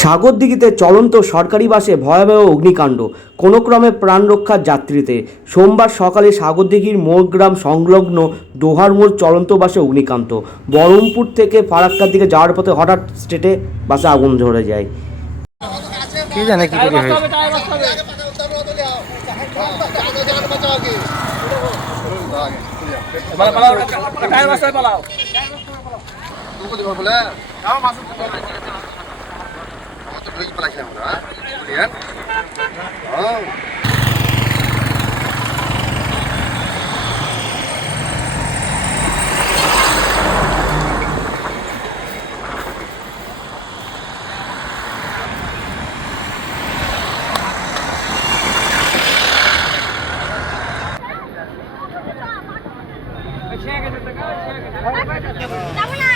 সাগরদিঘিতে চলন্ত সরকারি বাসে ভয়াবহ অগ্নিকাণ্ড, কোনো ক্রমে প্রাণ রক্ষার যাত্রীতে। সোমবার সকালে সাগরদিঘির মোড়গ্রাম সংলগ্ন ডোহার মোড় চলন্ত বাসে অগ্নিকাণ্ড। বহরমপুর থেকে ফারাক্কার দিকে যাওয়ার পথে হঠাৎ স্টেটে বাসে আগুন ধরে যায়। কি জানে কি করে হয়েছে। যাবো না।